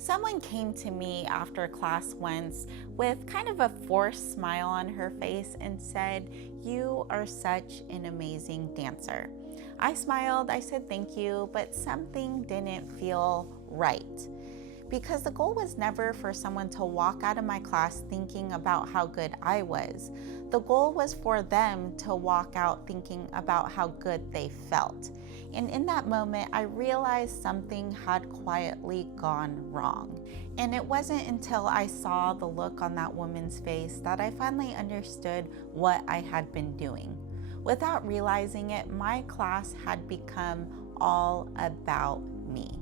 Someone came to me after class once with kind of a forced smile on her face and said, "You are such an amazing dancer." I smiled, I said thank you, but something didn't feel right. Because the goal was never for someone to walk out of my class thinking about how good I was. The goal was for them to walk out thinking about how good they felt. And in that moment, I realized something had quietly gone wrong. And it wasn't until I saw the look on that woman's face that I finally understood what I had been doing. Without realizing it, my class had become all about me.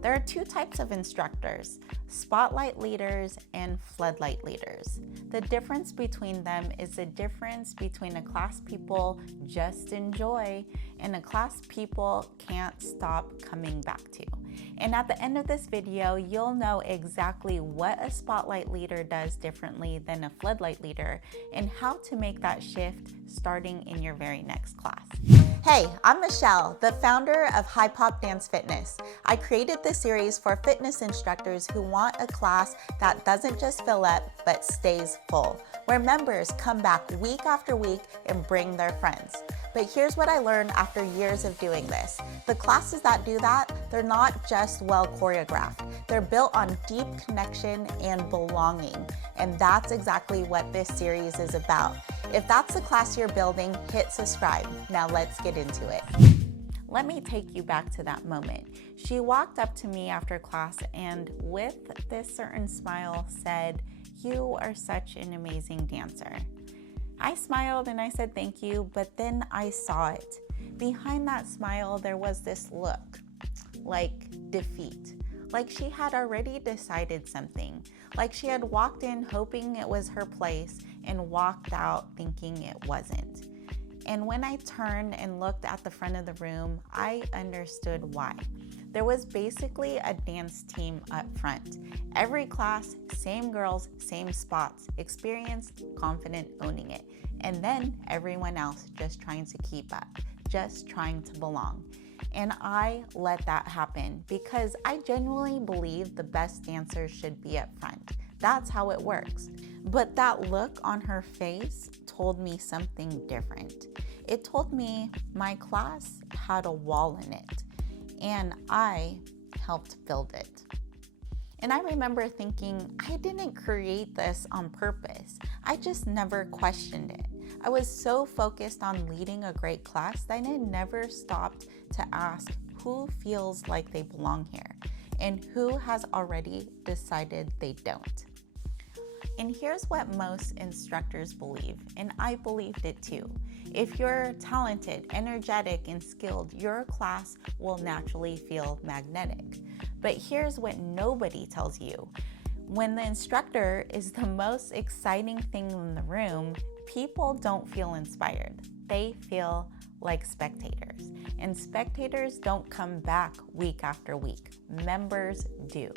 There are two types of instructors, Spotlight Leaders and Floodlight Leaders. The difference between them is the difference between a class people just enjoy and a class people can't stop coming back to. And at the end of this video, you'll know exactly what a Spotlight Leader does differently than a Floodlight Leader and how to make that shift starting in your very next class. Hey, I'm Michelle, the founder of HiiPOP Dance Fitness. I created this series for fitness instructors who want a class that doesn't just fill up, but stays full, where members come back week after week and bring their friends. But here's what I learned after years of doing this. The classes that do that, they're not just well choreographed. They're built on deep connection and belonging. And that's exactly what this series is about. If that's the class you're building, hit subscribe. Now let's get into it. Let me take you back to that moment. She walked up to me after class and with this certain smile said, "You are such an amazing dancer." I smiled and I said thank you, but then I saw it. Behind that smile, there was this look, like defeat. Like she had already decided something. Like she had walked in hoping it was her place and walked out thinking it wasn't. And when I turned and looked at the front of the room, I understood why. There was basically a dance team up front. Every class, same girls, same spots, experienced, confident, owning it. And then everyone else just trying to keep up, just trying to belong. And I let that happen because I genuinely believe the best dancers should be up front. That's how it works. But that look on her face told me something different. It told me my class had a wall in it, and I helped build it. And I remember thinking, I didn't create this on purpose. I just never questioned it. I was so focused on leading a great class that I never stopped to ask who feels like they belong here and who has already decided they don't. And here's what most instructors believe, and I believed it too. If you're talented, energetic, and skilled, your class will naturally feel magnetic. But here's what nobody tells you. When the instructor is the most exciting thing in the room, people don't feel inspired. They feel like spectators. And spectators don't come back week after week. Members do.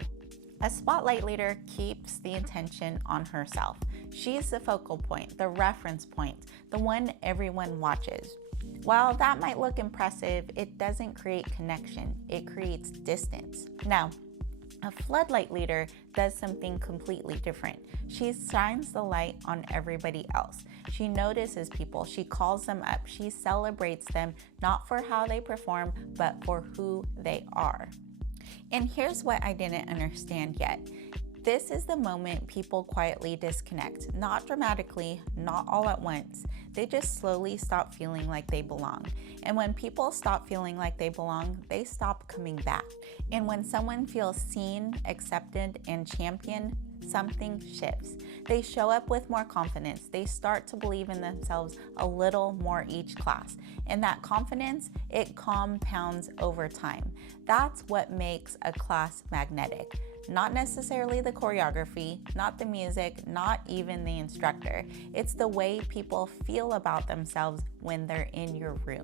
A Spotlight Leader keeps the attention on herself. She's the focal point, the reference point, the one everyone watches. While that might look impressive, it doesn't create connection. It creates distance. Now, a Floodlight Leader does something completely different. She shines the light on everybody else. She notices people. She calls them up. She celebrates them, not for how they perform, but for who they are. And here's what I didn't understand yet. This is the moment people quietly disconnect, not dramatically, not all at once. They just slowly stop feeling like they belong. And when people stop feeling like they belong, they stop coming back. And when someone feels seen, accepted, and championed, something shifts. They show up with more confidence. They start to believe in themselves a little more each class. And that confidence, it compounds over time. That's what makes a class magnetic. Not necessarily the choreography, not the music, not even the instructor. It's the way people feel about themselves when they're in your room.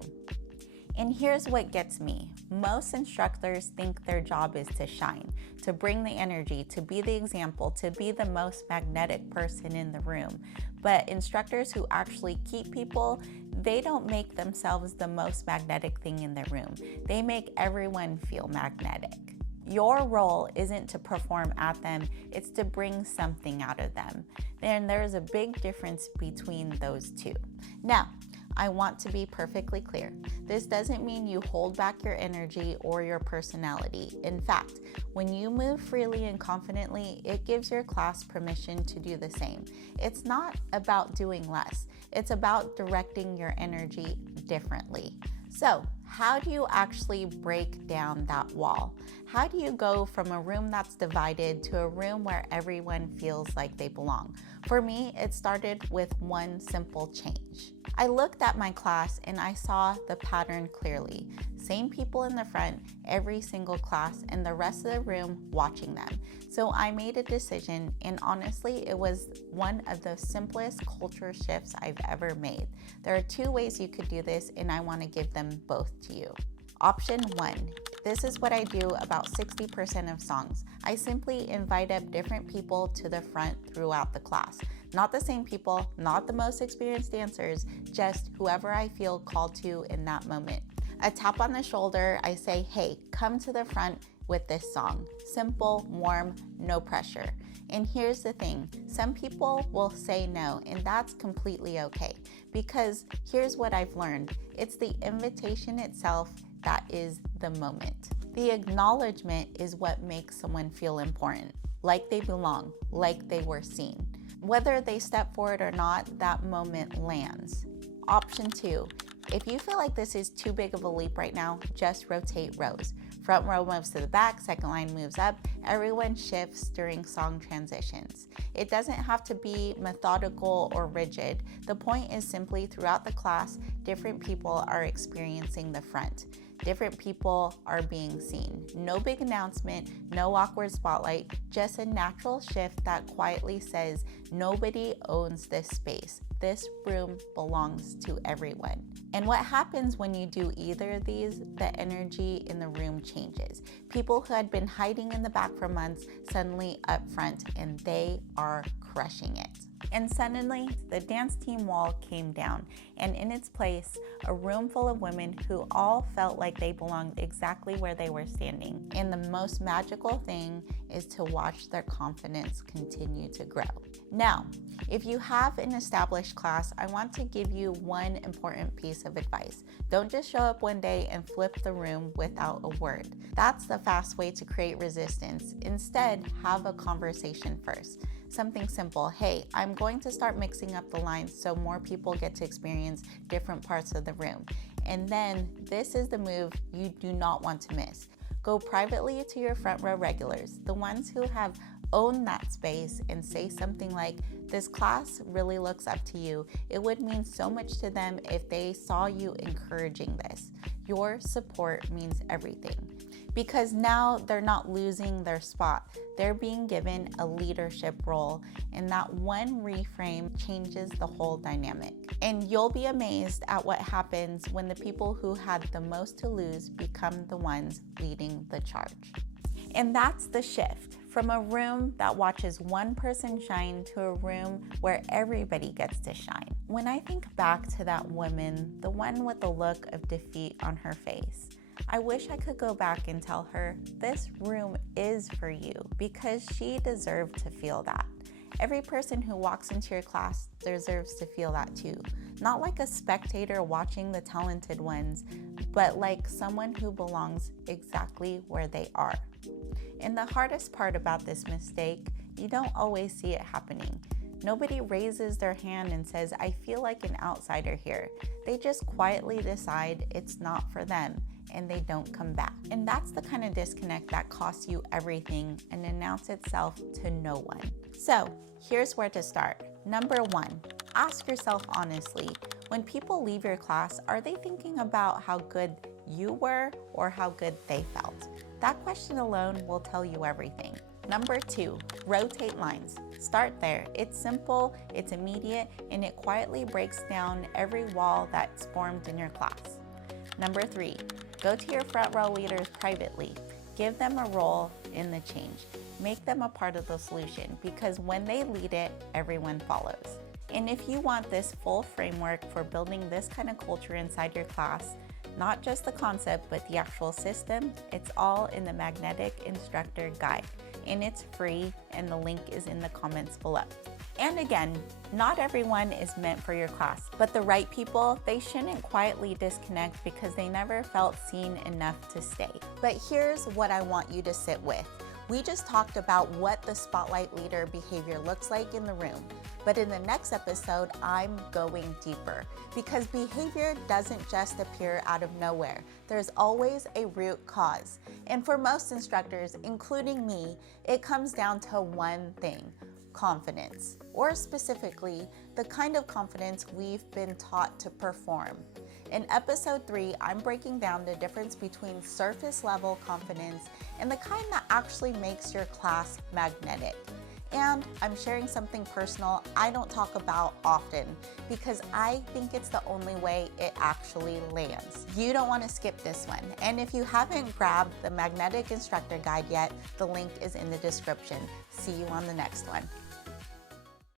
And here's what gets me. Most instructors think their job is to shine, to bring the energy, to be the example, to be the most magnetic person in the room. But instructors who actually keep people, they don't make themselves the most magnetic thing in the room. They make everyone feel magnetic. Your role isn't to perform at them, it's to bring something out of them. And there's a big difference between those two. Now, I want to be perfectly clear. This doesn't mean you hold back your energy or your personality. In fact, when you move freely and confidently, it gives your class permission to do the same. It's not about doing less. It's about directing your energy differently. So, how do you actually break down that wall? How do you go from a room that's divided to a room where everyone feels like they belong? For me, it started with one simple change. I looked at my class and I saw the pattern clearly. Same people in the front, every single class, and the rest of the room watching them. So I made a decision, and honestly, it was one of the simplest culture shifts I've ever made. There are two ways you could do this, and I want to give them both to you. Option 1. This is what I do about 60% of songs. I simply invite up different people to the front throughout the class. Not the same people, not the most experienced dancers, just whoever I feel called to in that moment. A tap on the shoulder, I say, hey, come to the front with this song. Simple, warm, no pressure. And here's the thing, some people will say no, and that's completely okay. Because here's what I've learned, it's the invitation itself that is the moment. The acknowledgement is what makes someone feel important, like they belong, like they were seen. Whether they step forward or not, that moment lands. Option 2, if you feel like this is too big of a leap right now, just rotate rows. Front row moves to the back, second line moves up, everyone shifts during song transitions. It doesn't have to be methodical or rigid. The point is simply throughout the class, different people are experiencing the front. Different people are being seen. No big announcement, no awkward spotlight, just a natural shift that quietly says, nobody owns this space. This room belongs to everyone. And what happens when you do either of these, the energy in the room changes. People who had been hiding in the back for months suddenly up front, and they are crushing it. And suddenly, the dance team wall came down, and in its place, a room full of women who all felt like they belonged exactly where they were standing. And the most magical thing is to watch their confidence continue to grow. Now, if you have an established class, I want to give you one important piece of advice. Don't just show up one day and flip the room without a word. That's the fast way to create resistance. Instead, have a conversation first. Something simple, hey, I'm going to start mixing up the lines so more people get to experience different parts of the room. And then this is the move you do not want to miss. Go privately to your front row regulars, the ones who have owned that space, and say something like, this class really looks up to you. It would mean so much to them if they saw you encouraging this. Your support means everything. Because now they're not losing their spot. They're being given a leadership role, and that one reframe changes the whole dynamic. And you'll be amazed at what happens when the people who had the most to lose become the ones leading the charge. And that's the shift from a room that watches one person shine to a room where everybody gets to shine. When I think back to that woman, the one with the look of defeat on her face, I wish I could go back and tell her, this room is for you, because she deserved to feel that. Every person who walks into your class deserves to feel that too. Not like a spectator watching the talented ones, but like someone who belongs exactly where they are. And the hardest part about this mistake, you don't always see it happening. Nobody raises their hand and says, I feel like an outsider here. They just quietly decide it's not for them, and they don't come back. And that's the kind of disconnect that costs you everything and announces itself to no one. So here's where to start. Number 1, ask yourself honestly, when people leave your class, are they thinking about how good you were or how good they felt? That question alone will tell you everything. Number 2, rotate lines. Start there. It's simple, it's immediate, and it quietly breaks down every wall that's formed in your class. Number 3, go to your front row leaders privately. Give them a role in the change. Make them a part of the solution, because when they lead it, everyone follows. And if you want this full framework for building this kind of culture inside your class, Not just the concept, but the actual system. It's all in the Magnetic Instructor Guide, and it's free, and the link is in the comments below. And again, not everyone is meant for your class, but the right people, they shouldn't quietly disconnect because they never felt seen enough to stay. But here's what I want you to sit with. We just talked about what the Spotlight Leader behavior looks like in the room. But in the next episode, I'm going deeper because behavior doesn't just appear out of nowhere. There's always a root cause. And for most instructors, including me, it comes down to one thing: confidence, or specifically, the kind of confidence we've been taught to perform. In episode 3, I'm breaking down the difference between surface level confidence and the kind that actually makes your class magnetic. And I'm sharing something personal I don't talk about often because I think it's the only way it actually lands. You don't want to skip this one. And if you haven't grabbed the Magnetic Instructor Guide yet, the link is in the description. See you on the next one.